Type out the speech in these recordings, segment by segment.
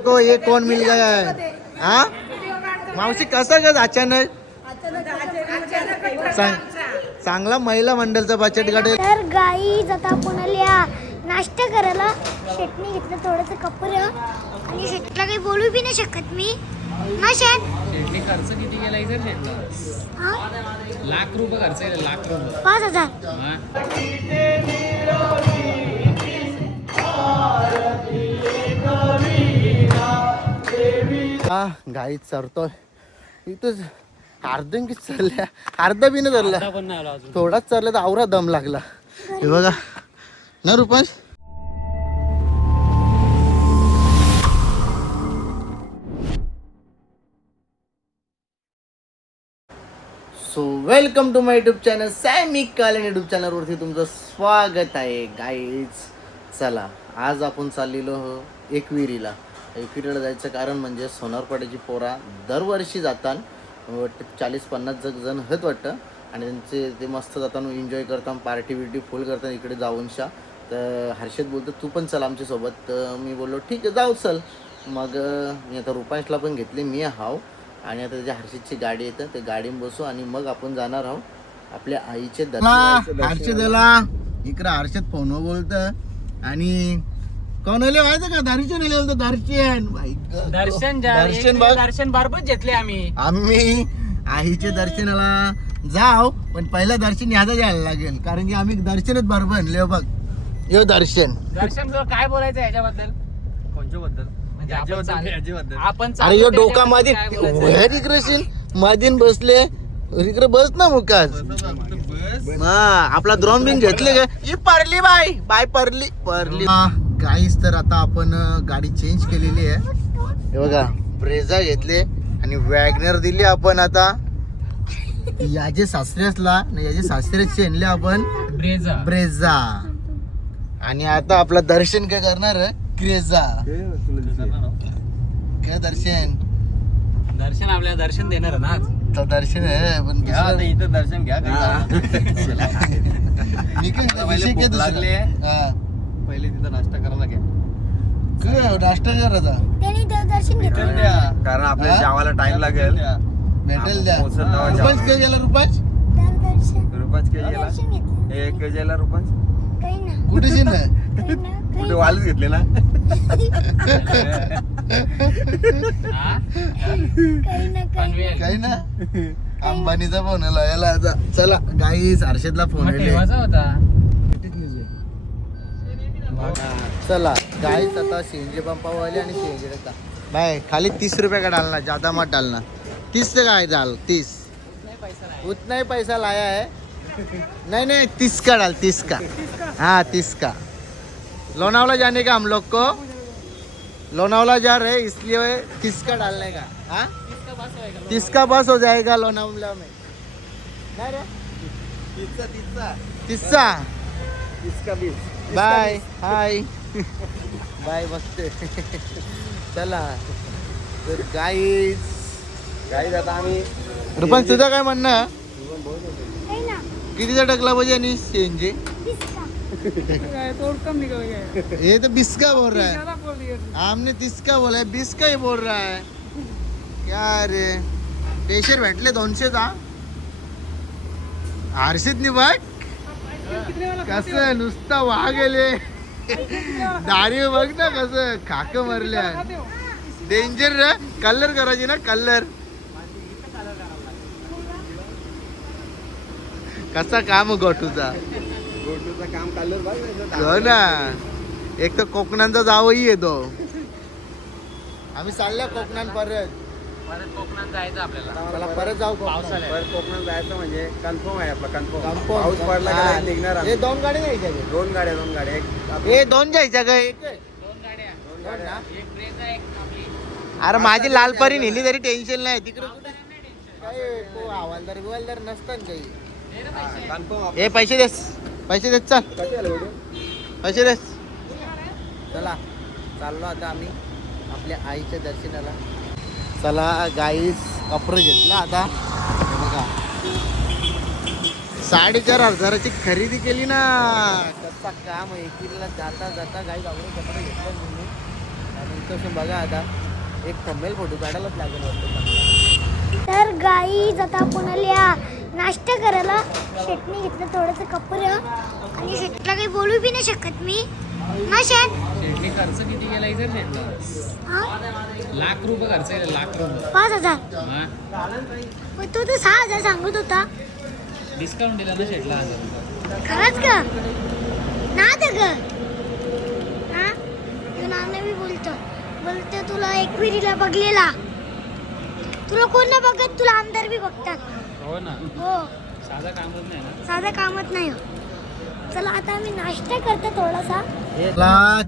को ये कौन मिल गया है हाँ मावशी कसं ग अचानक चांगला महिला मंडळचा बचत गट तर गाईज आता पुण्याला नाश्ता करायला शेटने घेतलं थोडंसं कपूर आणि शेटला काही बोलू बी नाही शकत मी ना शेट शेटने खर्च किती केला सर शेटला लाख रुपये खर्च केला लाख रुपये 5,000 गाईत चरतोय इथंच अर्धंकीच चालल्या अर्धा बी नाही चालला पण नाही आला अजून थोडाच चालला तर आवरा दम लागला हे बघा ना Rupansh so welcome to my YouTube channel सॅमी कालन युट्यूब चॅनलवरती तुमचं स्वागत आहे गाईज. चला आज आपण चाललेलो एकविरीला जायचं कारण म्हणजे सोनारपाड्याची पोरा दरवर्षी जातात 40-50 जण होत वाटतं आणि त्यांचे ते मस्त जाताना एन्जॉय करतात पार्टी बिर्टी फुल करतात इकडे जाऊनशा. तर हर्षद बोलतो तू पण चल आमच्यासोबत. तर मी बोललो ठीक आहे जाऊ चल. मग मी आता रुपांशला पण घेतली मी हाव आणि आता त्याच्या हर्षदची गाडी येतं ते गाडीत बसू आणि मग आपण जाणार आहोत आपल्या आईचे हर्षदला इकडं हर्षद फोनवर बोलतं आणि कोण आले माहिती का दर्शन आले बोलतो दर्शन दर्शन बारबत घेतले आम्ही आईच्या दर्शनाला जाऊ पण पहिलं दर्शन याचं घ्यायला लागेल कारण की आम्ही दर्शनच बरोबर आणले बघ यो दर्शन काय बोलायचं याच्याबद्दल कोणच्याबद्दल आपण अरे यो डोकामध्ये व्हेरी कृष्ण मधीन बसले इकडे बस ना मुकाच आपला द्रोण बिन घेतले का ही परली बाय परली गाईस. तर आता आपण गाडी चेंज केलेली आहे हे बघा ब्रेझा घेतले आणि वॅगनर दिली आपण आता याचे सासऱ्यासला याचे सासऱ्याचे आणले आपण ब्रेझा आणि आता आपलं दर्शन काय करणार क्रेझा काय दर्शन आपल्याला दर्शन देणार ना तो दर्शन आहे पण इथं दर्शन घ्या पहिले तिथं नाश्ता करायला घ्या नाश्ता करायचा त्यांनी देवदर्शन घेतलं कारण आपल्या जेवायला टाइम लागेल भेटेल द्या रुपांश काय गेला रुपांश दर्शन घेतलं एक गेला रुपंच काही ना कुठे ना कुठे वालच घेतले ना काही ना अंबानीचा फोन आला याला चला गाईस हर्षदला फोन होता चला गाईस आता सीएनजी पंपावर आले आणि सीएनजी टाका बाय खाली 30 रुपये का डालना ज्यादा मत डालना 30 से काय डाल 30 उतना ही पैसा लाया है नहीं 30 का डाल 30 का हाँ 30 का लोनावला जाने का हम लोग को लोनावला जा रहे इसलिए 30 का डालने का हाँ 30 का बस हो जाएगा लोनावला में नहीं रे 30 का बाय हाय बाय मस्त चला तर गाईज आता आम्ही रुपांश तुझं काय म्हणणं काही ना कितीचा टकला पाहिजे आणि सीएनजी ये तो 20 का बोल रहा है हमने 30 का बोला है 20 का ही बोल रहा है क्या रे पेशर भेटले 200 का हर्षित नि बघ कसं नुसता वाह गेले दारी बघ ना कसं खाक मारल्या डेंजर रे कलर करायची ना कलर कसा काम गोटूचा काम कलर हो ना एक तर कोकणांचा जावही येतो आम्ही चालल्या कोकणात परत कोकणात जायचं आपल्याला चला परत जाऊ पावसाळ्यात कोकणात जायचं म्हणजे कन्फर्म आहे आपला कन्फर्म पाऊस पडला का नाही निघणार आम्ही. हे 2 गाडी नाही घ्यायच्या दोन गाड्या हे 2 जायच्या का एक दोन गाड्या एक ब्रेझा एक आपली अरे माझी लाल परी नेली तरी टेन्शन नाही तिकडे कुठे काय हवालदार नसतात काही कन्फर्म हे पैसे देस चल पैसे देस चला चाललो आता आम्ही आपल्या आईच्या दर्शनाला. चला गाईस कपडे घेतला आता बघा 4,500 खरेदी केली ना कसा काम एकीला जाता गाई आवडे कपडे घेतले मी आणि मस्त बघा आता एक थंबनेल फोटो काढायलाच लागेल वाटतं. तर गाईज आता आपण आल्या नाश्ता करायला. शेटने घेतलं थोडंसं कपूर आणि शेटला काही बोलू बी नाही शकत मी ना शेट. शेटने खर्च किती केला सर शेटला? हा? ₹1,00,000 खर्च केला, ₹1,00,000. 5,000. हा, पण तो तर 6,000 सांगत होता. डिस्काउंट दिला ना शेटला 1,000. खरंच का ना ते ग हा तो नाना मी बोलतो तुला एकविरीला बघलेला. तुला कोण ना बघत, तुला आमदार बी बघतात. हो ना, हो साधा कामच नाही ना. साधं कामच नाही हो. चला आता आम्ही नाश्ता करतो थोडासा.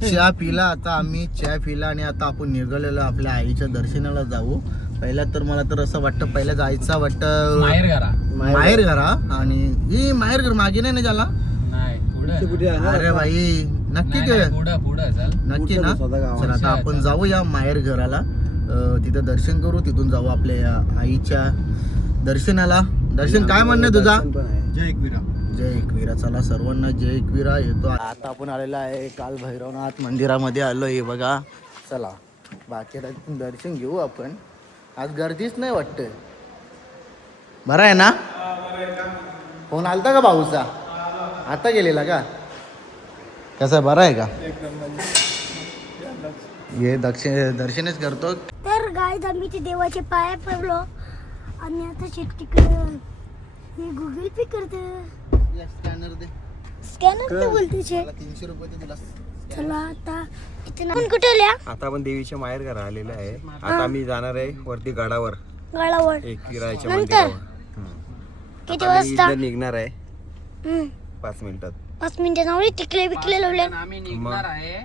चहा पिला. आता आम्ही चहा पिला आणि आता आपण निघालेलो आपल्या आईच्या दर्शनाला जाऊ. पहिला तर मला तर असं वाटतं पहिल्याच आईचा वाटतं माहेर घरा माहेर घरा आणि ही माहेर घर मागे नाही ना ज्याला. नाही पुढे अरे भाई नक्की काय पुढं चल. नक्की ना. चल आता आपण जाऊ या माहेर घराला. तिथं दर्शन करू, तिथून जाऊ आपल्या या आईच्या दर्शनाला. दर्शन काय म्हणणं आहे तुझा? जय एकविरा. जय एकविरा. चला सर्वांना जय एकविरा. येतो आता आपण आलेलो आहे काल भैरवनाथ मंदिरामध्ये आलो आहे बघा. चला बाकी दर्शन घेऊ आपण. आज गर्दीच नाही वाटतं. बरं आहे ना? फोन आलता का भाऊचा? आता गेलेला का? कसं बरं आहे का? हे दर्शनच करतो. तर गाईज आम्ही ते देवाचे पाया पडलो आणि आता शेट्टीकडं हे गुगल पे करतं. स्कॅनर दे. स्कॅनर तर बोलते शेट. 300 रुपये दे तुला. चला आता इथे आपण कुठे लिहा आता आपण देवीच्या माहेर घरा आलेलं आहे. आता आम्ही जाणार आहे वरती गडावर गडावर एकविराच्या नंतर मंदिरावर. किती आता आम्ही वाजता? इथं निघणार आहे हम्म, 5 मिनिटात. 5 मिनिटं नावडी टिकले बिकले लावले. आम्ही निघणार आहे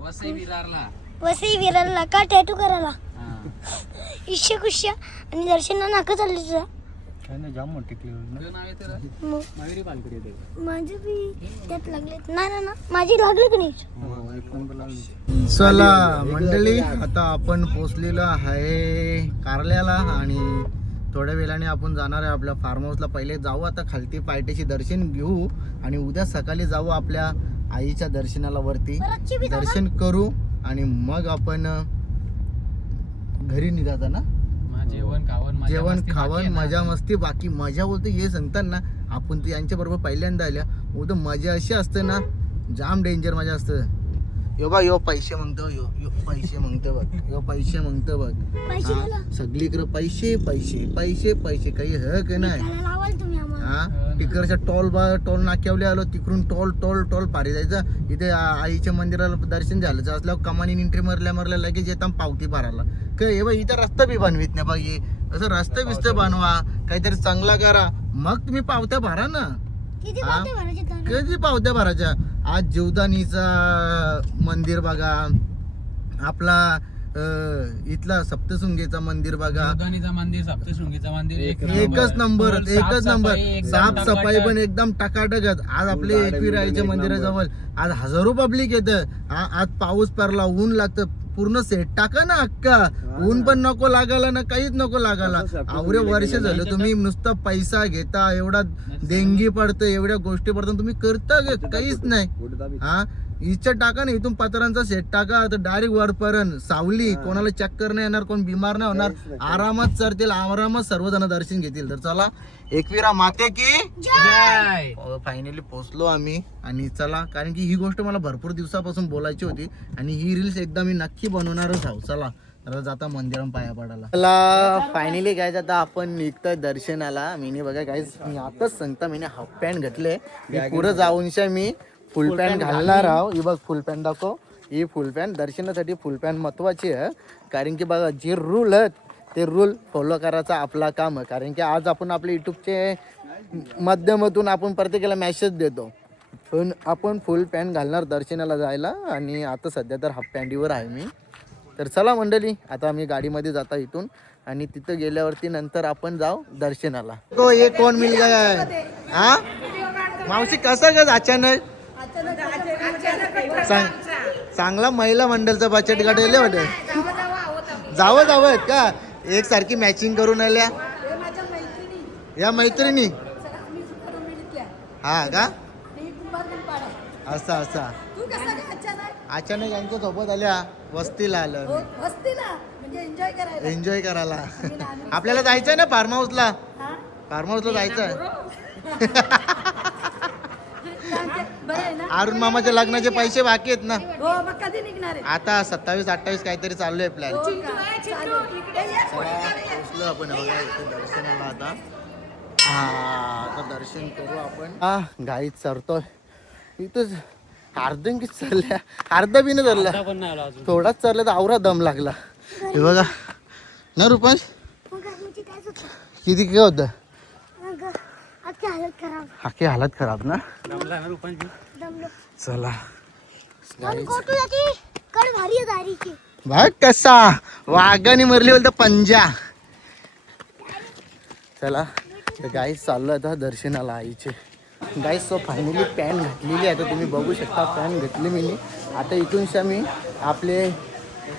वसई विरारला. वसई विरारला का टॅटू करायला हा. इश्य कुश्य आणि दर्शना नाका चालले तुझा. काय नाही जाम टिकली. तुझं नाव येतं का? मग माहेरी पालखी येते. माझे बी त्यात लागले ना माझी लागले की नाही. चला मंडळी आता आपण पोचलेलो आहे कारल्याला आणि थोड्या वेळाने आपण जाणार आहे आपल्या फार्म हाऊसला. पहिले जाऊ आता खालती पायथ्याशी दर्शन घेऊ आणि उद्या सकाळी जाऊ आपल्या आईच्या दर्शनाला वरती. परतची बी जागा? दर्शन करू आणि मग आपण घरी निघायचं ना. जेवण खावण मजा जेवण मस्ती बाकी खावण आहे ना. मजा मस्ती बाकी. मजा बोलतो हे सांगतात ना आपण ते यांच्या बरोबर पहिल्यांदा आल्या. उद्या मजा अशी असते ना जाम डेंजर मजा असतं. यो बा यो पैसे मागतो यो पैसे मागतो बघ. यो पैसे मागतो बघ. पैसे हा, दिला? सगळीकडे पैसे पैसे पैसे पैसे काही हक नाही. त्याला लावाल तुम्ही आम्हाला. हा तिकडच्या टोल नाक्यावले आलो तिकडून टोल पारी जायचं. इथे आईच्या मंदिराला दर्शन झालं असल्यावर कमानी एंट्री मरल्या लगेच येतात पावती भरायला. काय हे बघ इथं रस्ता बी बनवित नाही बघ. हे असं रस्ता बिस्ता बनवा काहीतरी चांगला करा मग तुम्ही पावत्या भरा ना. किती हा? पावते भरायचे तर? कधी पावत्या भरायच्या. आज जीवदानीचा मंदिर बघा. आपला इथला सप्तशृंगीचा मंदिर बघा. जीवदानीचा मंदिर सप्तशृंगीचा मंदिर एकच नंबर साफसफाई साफसफाई पण एकदम टकाटकच. आज आपले एकविराईच्या मंदिराजवळ आज हजारो पब्लिक येतं. आज पाऊस पडला ऊन लागतं पूर्ण सेट टाका ना अक्का. ऊन पण नको लागायला ना काहीच नको लागायला. एवढे वर्ष झालं तुम्ही नुसता पैसा घेता एवढा देणगी पडतं एवढ्या गोष्टी पडतात तुम्ही करता काहीच नाही. हा इच्छा टाका ना इथून पत्रांचा सेट टाका तर डायरेक्ट वरपर्यंत सावली. कोणाला चक्कर नाही येणार कोण बिमार नाही होणार. आरामात चरतील आरामात सर्वजण दर्शन घेतील. तर चला एकविरा माते की जय. फायनली पोहोचलो आम्ही. आणि चला कारण की ही गोष्ट मला भरपूर दिवसापासून बोलायची होती आणि ही रील्स एकदा मी नक्की बनवणारच आहोत. चला तर जाता मंदिरात पाया पडायला. चला फायनली काय आता आपण निघतोय दर्शनाला. मी बघा काय मी आताच सांगता मी हाफ पॅन्ट घातले. पुढे जाऊनशा मी फुल पॅन्ट घालणार आहो. ही बघ फुल पॅन्ट दाखव. ही फुल पॅन्ट दर्शनासाठी फुल पॅन्ट महत्वाची आहे. कारण की बघा जे रूल आहेत ते रूल फॉलो करायचा आपला काम आहे. कारण की आज आपण आपल्या यूट्यूबचे माध्यमातून आपण प्रत्येकाला मॅसेज देतो पण आपण फुल पॅन्ट घालणार दर्शनाला जायला. आणि आता सध्या तर हाफ पॅन्टीवर आहे मी. तर चला मंडळी आता आम्ही गाडीमध्ये जाता इथून आणि तिथं गेल्यावरती नंतर आपण जाऊ दर्शनाला. तो हे कोण मिल गया है हा मावशी कसं ग अचानक चांगला महिला मंडळचा बचत गट गेले होते. जावं का एक सारखी मॅचिंग करून आल्या या मैत्रिणी. हा का असा अचानक यांच्या सोबत आल्या वस्तीला आलं वस्तीला म्हणजे एन्जॉय करायला एन्जॉय करायला. आपल्याला जायचंय ना फार्म हाऊसला. हा? फार्म हाऊसला जायचंय. बरं आहे ना अरुण मामाच्या लग्नाचे पैसे बाकी आहेत ना. हो मग कधी निघणार आहे आता 27-28 काहीतरी चालू आहे प्लॅन. हो का? चालेल. इकडे ये. पोहोचलो आपण बघा इथे दर्शनाला आता. हा आता दर्शन करू आपण. हा गाईत चरतोय इथंच. अर्धंकीच चालल्या. अर्धा बी नाही चालला. पण नाही आला अजून. थोडाच चालला तर आवरा दम लागला. हे बघा ना रुपांश मग गरमीची काय होतं किती काय होतं. मग आजची हालत खराब. हाकी हालत खराब ना. जमला ना रुपांची. दमलो चला पण कोटू जाती कड भारी आहे दारीची. बघ कसा वाघाने मरली बोलतो पंजा. चला गाईस चाललो आता दर्शनाला आईचे. गाईस सो फायनली पॅन घातलेली आहे. आता तुम्ही बघू शकता पॅन घातली मी. आता इथूनशा मी आपले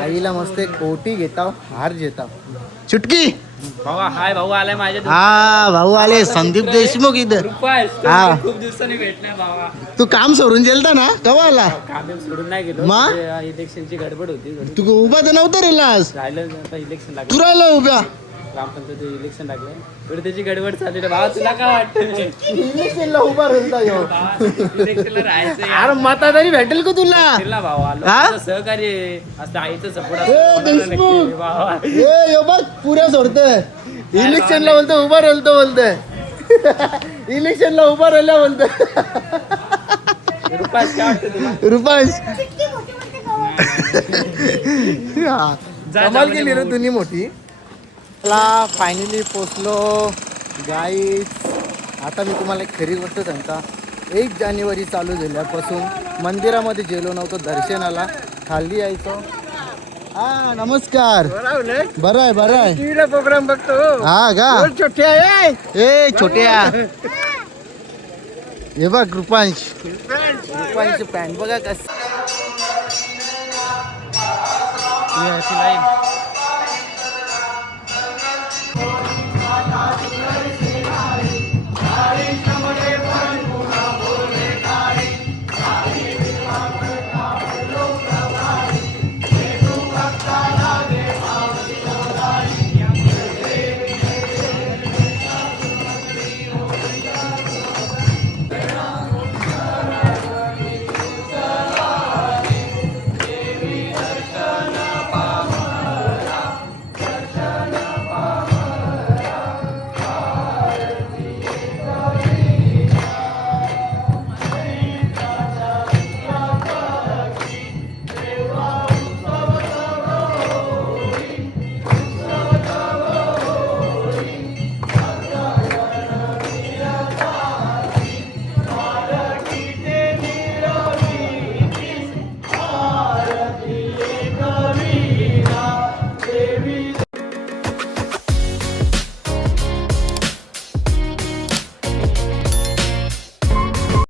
आईला मस्त एक ओटी घेताव हार घेताव. चुटकी भावा हाय भाऊ आलाय माझ्या हा भाऊ आले संदीप देशमुख इथं. रुपाय हा. खूप दिवसांनी भेटले भावा. तू काम सोडून गेलता ना कवा आला. काम सोडून नाही गेलो. मग? ते इलेक्शनची गडबड होती. तू उभा तर नव्हता रे लास. राहिलं आता इलेक्शन लागलं. तू राहिला उभ्या. ग्रामपंचायत इलेक्शन लागलं. तर त्याची गडबड चालली रे भावा. तुला काय वाटतं इलेक्शनला उभा राहिलता ह्यो. इलेक्शनला राहायचं अरे मतदारी भेटेल का तुला. तिला भावा आलो हा? तुझं सहकार्य आहे. असं आईचं सपोर्ट ए, देशमुख. भावा. ए यो बघ पुऱ्या सोडतोय. इलेक्शनला बोलतो उभा राहिलतो बोलतोय. इलेक्शनला उभा राहिल्या बोलतोय. रुपाय काय वाटतं तुला? रुपांश चिटकी मोठी मोठी गवत. हा. कमाल केली रे तुम्ही मोठी. मला फायनली पोचलो गाईस. आता मी तुम्हाला एक खरी गोष्ट सांगता. 1 जानेवारी चालू झाल्यापासून मंदिरामध्ये गेलो नव्हतो दर्शनाला. खाली यायचो. हा नमस्कार. बरं आहे बरं आहे. प्रोग्राम बघतो. हा का छोट्या ए छोट्या. हे बघ रुपांश. रुपांश पॅन्ट बघा कस. लाईन